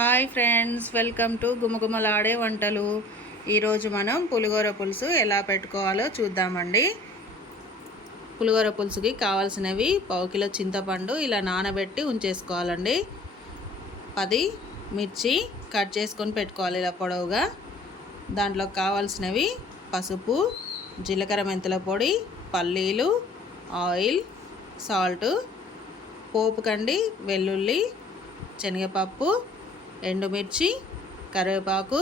Hi friends, welcome to గుమగుమలాడే వంటలు. ఈరోజు మనం పులిహోర పులుసు ఎలా పెట్టుకోవాలో చూద్దామండి. పులిహోర పులుసుకి కావాల్సినవి 1/2 కిలో చింతపండు ఇలా నానబెట్టి ఉంచేసుకోవాలండి. 10 మిర్చి కట్ చేసుకొని పెట్టుకోవాలి ఇలా పొడవుగా. దాంట్లో కావాల్సినవి పసుపు, జీలకర్ర మెంతుల పొడి, పల్లీలు, ఆయిల్, సాల్ట్, పోపుకండి వెల్లుల్లి, శనగపప్పు, ఎండుమిర్చి, కరివేపాకు,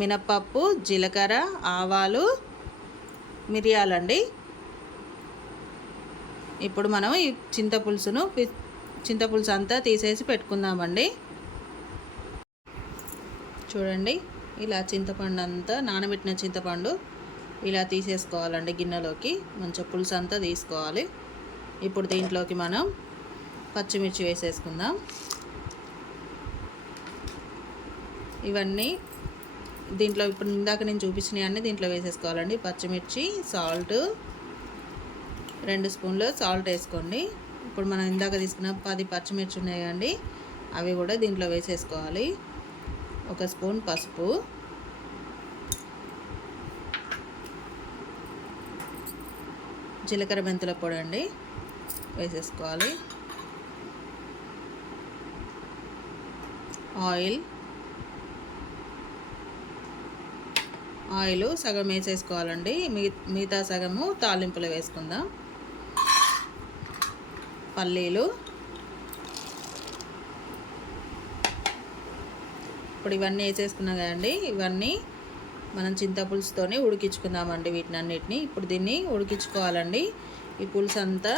మినప్పప్పు, జీలకర్ర, ఆవాలు, మిరియాలండి. ఇప్పుడు మనం ఈ చింతపులుసు అంతా తీసేసి పెట్టుకుందామండి. చూడండి, ఇలా చింతపండు అంతా నానబెట్టిన చింతపండు ఇలా తీసేసుకోవాలండి. గిన్నెలోకి మంచిగా పులుసు అంతా తీసుకోవాలి. ఇప్పుడు దీంట్లోకి మనం పచ్చిమిర్చి వేసేసుకుందాం. ఇవన్నీ దీంట్లో ఇప్పుడు ఇందాక నేను చూపించినవన్నీ దీంట్లో వేసేసుకోవాలండి. పచ్చిమిర్చి, సాల్ట్, 2 స్పూన్లు సాల్ట్ వేసుకోండి. ఇప్పుడు మనం ఇందాక తీసుకున్న 10 పచ్చిమిర్చి ఉన్నాయి కండి, అవి కూడా దీంట్లో వేసేసుకోవాలి. 1 స్పూన్ పసుపు, జీలకర్ర మెంతుల పొడి అండి వేసేసుకోవాలి. ఆయిల్ సగం వేసేసుకోవాలండి. మిగతా సగము తాలింపులో వేసుకుందాం. పల్లీలు, ఇప్పుడు ఇవన్నీ వేసేసుకున్నాం కదండి. ఇవన్నీ మనం చింతపులుసుతోనే ఉడికించుకుందామండి వీటినన్నిటిని. ఇప్పుడు దీన్ని ఉడికించుకోవాలండి. ఈ పులుసు అంతా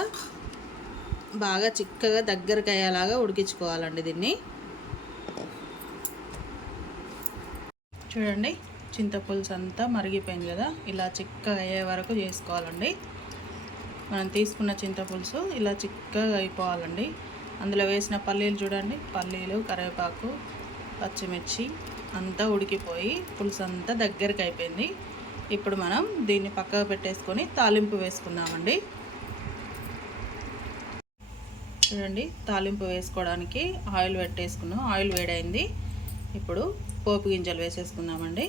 బాగా చిక్కగా దగ్గరకు అయ్యేలాగా ఉడికించుకోవాలండి దీన్ని. చూడండి, చింతపులుసు అంతా మరిగిపోయింది కదా, ఇలా చిక్కగా అయ్యే వరకు చేసుకోవాలండి. మనం తీసుకున్న చింతపులుసు ఇలా చిక్కగా అయిపోవాలండి. అందులో వేసిన పల్లీలు చూడండి, పల్లీలు, కరివేపాకు, పచ్చిమిర్చి అంతా ఉడికిపోయి పులుసు అంతా దగ్గరికి అయిపోయింది. ఇప్పుడు మనం దీన్ని పక్కకు పెట్టేసుకొని తాలింపు వేసుకుందామండి. చూడండి, తాలింపు వేసుకోవడానికి ఆయిల్ పెట్టేసుకున్నాం. ఆయిల్ వేడైంది. ఇప్పుడు పోపు గింజలు వేసేసుకుందామండి.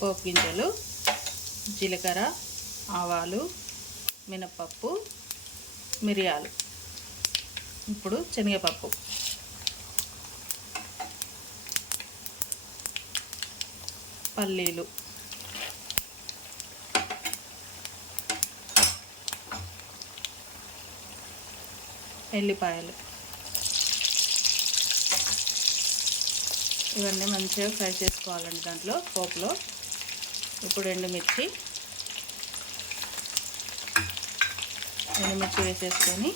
పోపు గింజలు, జీలకర్ర, ఆవాలు, మినప్పప్పు, మిరియాలు, ఇప్పుడు శనగపప్పు, పల్లీలు, ఎల్లిపాయలు, ఇవన్నీ మంచిగా ఫ్రై చేసుకోవాలండి దాంట్లో పోపులో. ఇప్పుడు ఎండుమిర్చి వేసేసుకొని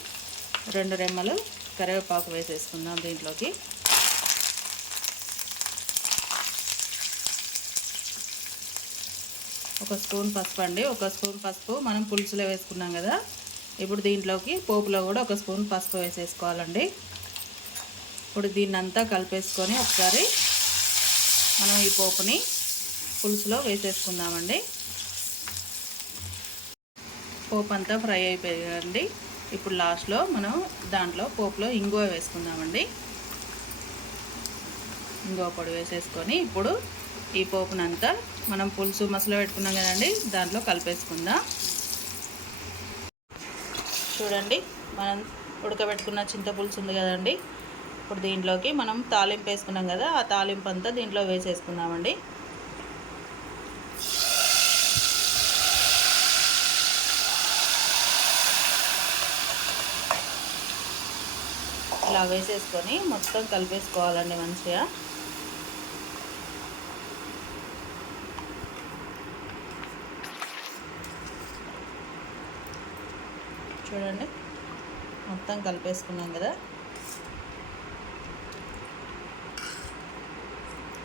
2 రెమ్మలు కరివేపాకు వేసేసుకుందాం దీంట్లోకి. ఒక స్పూన్ పసుపు అండి. 1 స్పూన్ పసుపు మనం పులుసులో వేసుకున్నాం కదా. ఇప్పుడు దీంట్లోకి పోపులో కూడా 1 స్పూన్ పసుపు వేసేసుకోవాలండి. ఇప్పుడు దీన్నంతా కలిపేసుకొని ఒకసారి మనం ఈ పోపుని పులుసులో వేసేసుకుందామండి. పోపు అంతా ఫ్రై అయిపోయిందండి. ఇప్పుడు లాస్ట్లో మనం దాంట్లో పోపులో ఇంగువ వేసుకుందామండి. ఇంగువ పొడి వేసేసుకొని ఇప్పుడు ఈ పోపునంతా మనం పులుసు మసాలా పెట్టుకున్నాం కదండి, దాంట్లో కలిపేసుకుందాం. చూడండి, మనం ఉడకబెట్టుకున్న చింతపులుసు ఉంది కదండి, ఇప్పుడు దీంట్లోకి మనం తాలింపు వేసుకున్నాం కదా, ఆ తాలింపు అంతా దీంట్లో వేసేసుకుందామండి. ఇలా వేసేసుకొని మొత్తం కలిపేసుకోవాలండి మంచిగా. చూడండి, మొత్తం కలిపేసుకున్నాం కదా.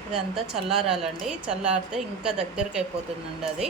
ఇదంతా చల్లారాలండి. చల్లారితే ఇంకా దగ్గరికి అయిపోతుందండి అది.